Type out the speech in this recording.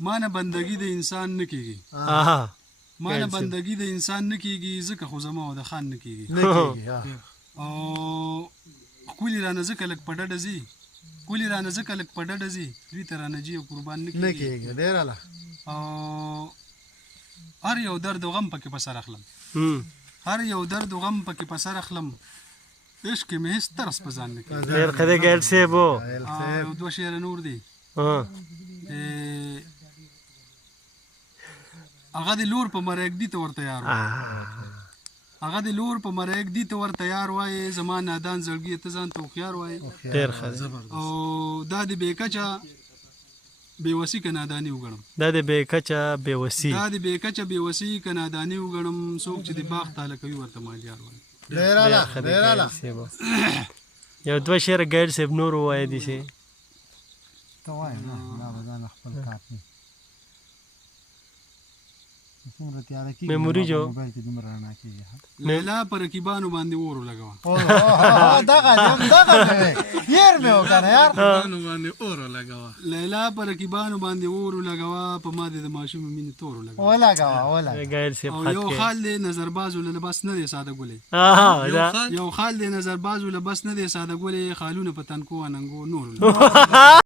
ما نه بندګي د انسان نه کېږي ما نه بندګي د انسان نه کېږي ځکه خو زما او د خان نه کېږي او ښکلي رانه ځکه لږ په ډډه ځي ښکلي رانه ځکه لږ په ډډه ځي دوی ته رانه جي او قربان نه کېږي او هر یو درد و غم پکې په سر اخلم هر یو درد و غم پکې په سر اخلم عشق مې هېڅ ترس په ځان نه کوي ډېر ښه دی ګایډ صاحب او دوه شعره نور دي هغه د لور په مرګدي ته ور تیار وای هغه د لور په مرګدي ته ور تیار وای زما نادان زړګي ته ځان ته هوښیار وای ډېر ښه دی او دا د بې کچه بېوسي که ناداني وګڼم دا د بې کچه بېوسي دا د بې کچه بېوسي که ناداني وګڼم څوک چې د باغ تاله کوي ورته مالیار وای ډېر ښه دی ګایډ صاحب یو دوه شعره ګایډ صاحب نور ووایه داسې میموري جو لیلا پر رقیبانو باندې اور ولګوه لیلا پر رقیبانو باندې اور ولګوه په ما دې د ماشوم مینې تور ولګوه او یو خال دی نظربازو له بس نه دی ساده ګلې یو خال دی نظربازو له بس نه دی ساده ګلې خالونه په تنکو اننګو نور